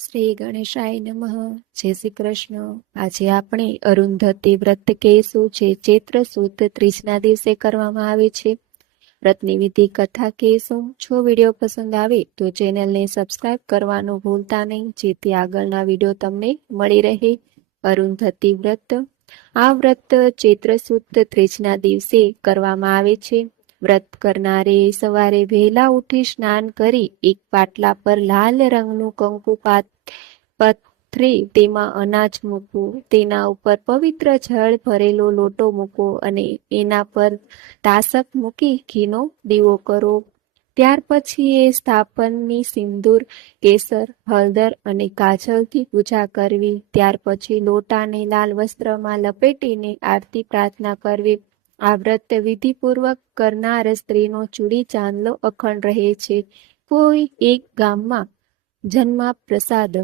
શ્રી ગણેશાય નમઃ. જય શ્રી કૃષ્ણ. આજે આપણે અરુંધતી વ્રત કહેશું, જે ચૈત્ર સુદ ત્રીજના દિવસે કરવામાં આવે છે. વ્રતની વિધિ કથા કહેશું. જો વિડીયો પસંદ આવે તો ચેનલને સબસ્ક્રાઇબ કરવાનું ભૂલતા નહીં, જેથી આગળના વિડીયો તમને મળી રહે. અરુંધતી વ્રત. આ વ્રત ચૈત્ર સુદ ત્રીજના દિવસે કરવામાં આવે છે. વ્રત કરનારે સવારે વહેલા ઉઠી સ્નાન કરી એક પાટલા પર લાલ રંગનું કંકુ પથરી તેમાં અનાજ મૂકવું, તેના ઉપર પવિત્ર જળ ભરેલો લોટો મૂકો અને એના પર તાસક મૂકી ઘીનો દીવો કરો. ત્યાર પછી એ સ્થાપનની સિંદૂર, કેસર, હળદર અને કાજલથી પૂજા કરવી. ત્યાર પછી લોટાને લાલ વસ્ત્રમાં લપેટીને આરતી પ્રાર્થના કરવી. આ વ્રત વિધિપૂર્વક કરનાર સ્ત્રીનો ચૂડી ચાંદલો અખંડ રહે છે. કોઈ એક ગામમાં જન્મા પ્રસાદ